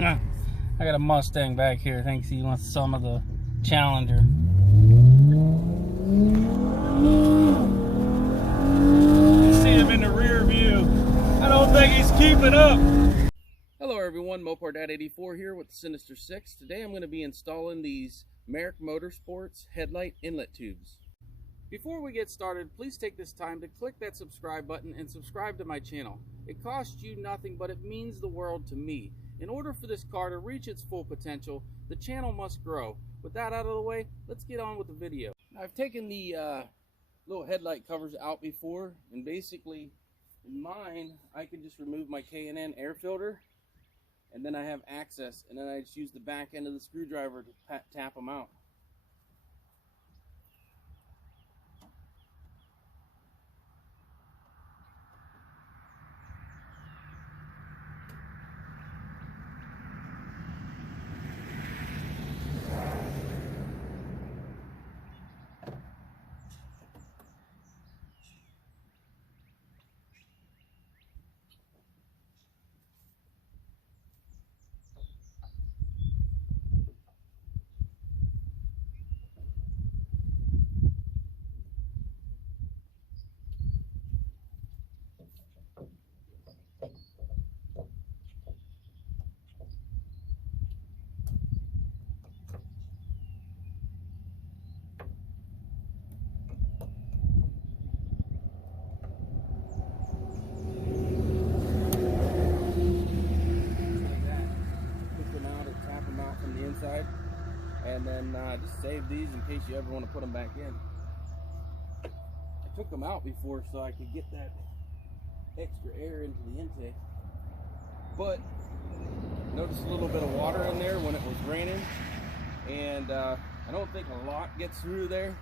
I got a Mustang back here. Thinks he wants some of the Challenger. You see him in the rear view. I don't think he's keeping up. Hello everyone, Mopar.84 here with the Sinister 6. Today I'm going to be installing these Merrick Motorsports Headlight inlet tubes. Before we get started, please take this time to click that subscribe button and subscribe to my channel. It costs you nothing, but it means the world to me. In order for this car to reach its full potential, the channel must grow. With that out of the way, let's get on with the video. I've taken the little headlight covers out before, and basically in mine, I can just remove my K&N air filter, and then I have access, and then I just use the back end of the screwdriver to tap them out. And then just save these in case you ever want to put them back in. I took them out before so I could get that extra air into the intake, but noticed a little bit of water in there when it was raining, and I don't think a lot gets through there,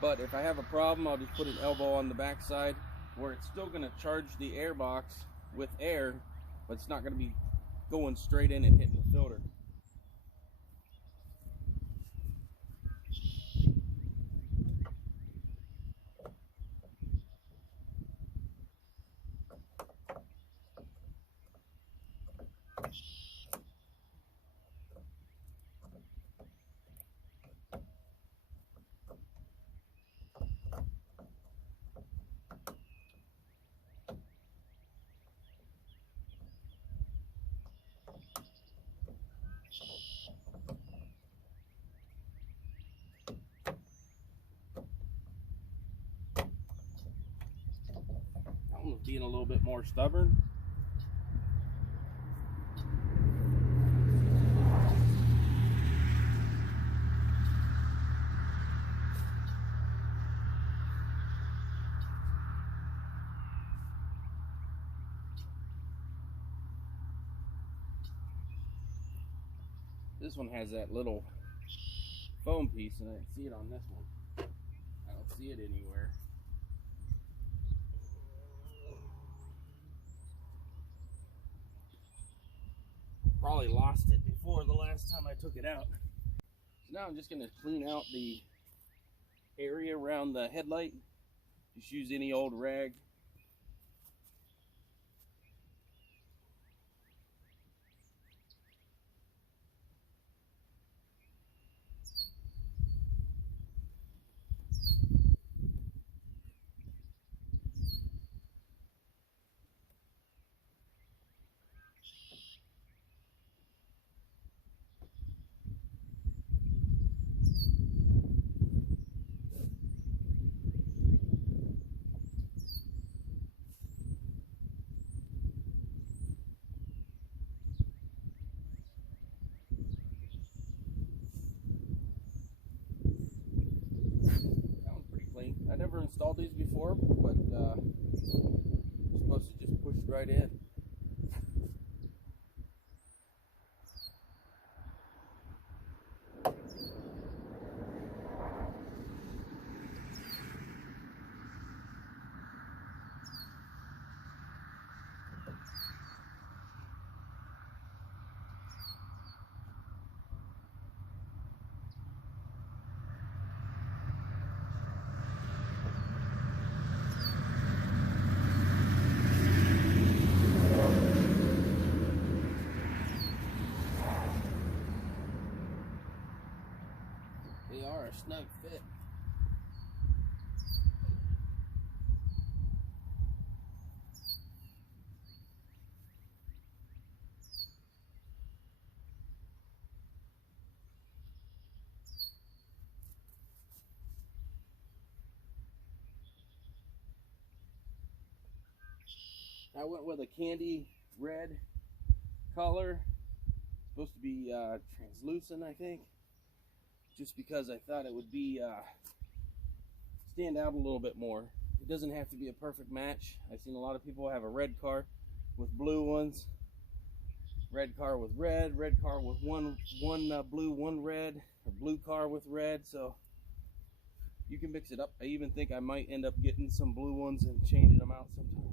but if I have a problem, I'll just put an elbow on the back side where it's still going to charge the air box with air, but it's not going to be going straight in and hitting the filter. That one was being a little bit more stubborn. This one has that little foam piece, and I see it on this one. I don't see it anywhere. Probably lost it before the last time I took it out. So now I'm just going to clean out the area around the headlight. Just use any old rag. I never installed these before, but you're supposed to just push right in. a snug fit. I went with a candy red color, supposed to be translucent, I think, just because I thought it would be stand out a little bit more. It doesn't have to be a perfect match. I've seen a lot of people have a red car with blue ones, red car with red car with one blue, one red, or blue car with red. So you can mix it up. I even think I might end up getting some blue ones and changing them out sometimes.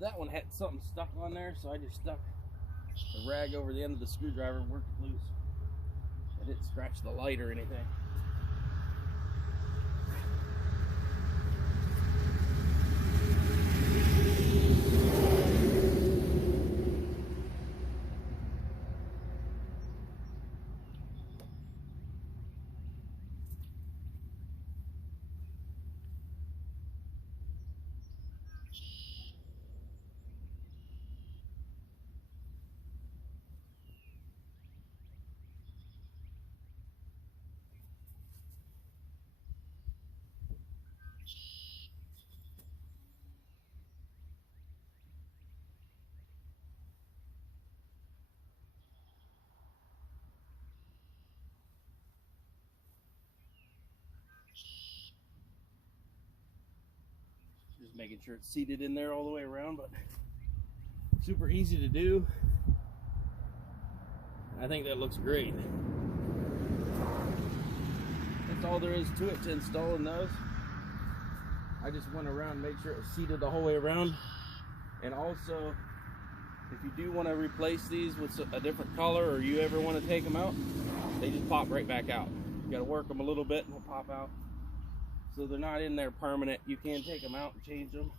That one had something stuck on there, so I just stuck the rag over the end of the screwdriver and worked it loose. I didn't scratch the light or anything. Just making sure it's seated in there all the way around, but super easy to do. I think that looks great. That's all there is to it to installing those. I just went around and made sure it was seated the whole way around. And also, if you do want to replace these with a different color, or you ever want to take them out, they just pop right back out. You got to work them a little bit and they'll pop out. So they're not in there permanent. You can take them out and change them.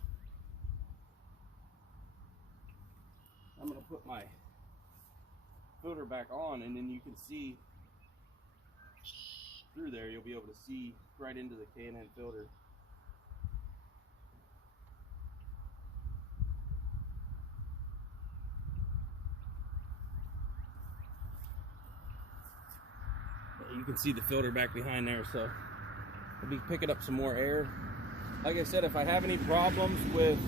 I'm going to put my filter back on, and then you can see through there. You'll be able to see right into the K&N filter. You can see the filter back behind there, so I'll be picking up some more air. Like I said, if I have any problems with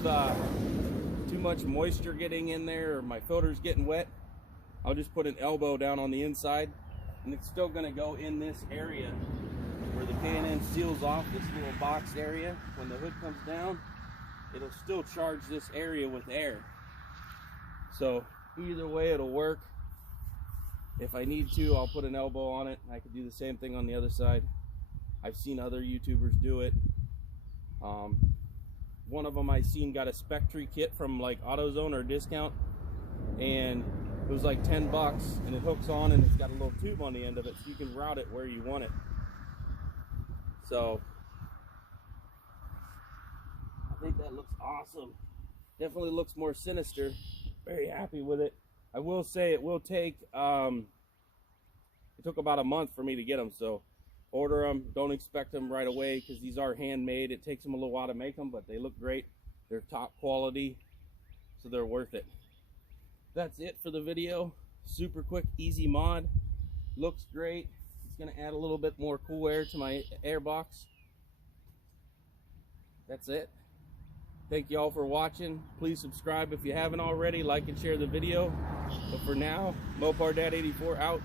too much moisture getting in there, or my filter's getting wet, I'll just put an elbow down on the inside, and it's still going to go in this area where the K&N seals off this little boxed area. When the hood comes down, it'll still charge this area with air. So either way, it'll work. If I need to, I'll put an elbow on it. I could do the same thing on the other side. I've seen other YouTubers do it. One of them I seen got a Spectre kit from like AutoZone or Discount, and it was like 10 bucks, and it hooks on, and it's got a little tube on the end of it, so you can route it where you want it. So I think that looks awesome. Definitely looks more sinister. Very happy with it. I will say it will take, it took about a month for me to get them, so order them. Don't expect them right away, because these are handmade. It takes them a little while to make them, but they look great. They're top quality, so they're worth it. that's it for the video. Super quick, easy mod. Looks great. It's going to add a little bit more cool air to my air box. That's it. Thank you all for watching. Please subscribe if you haven't already. Like and share the video. But for now, Mopar Dad 84 out.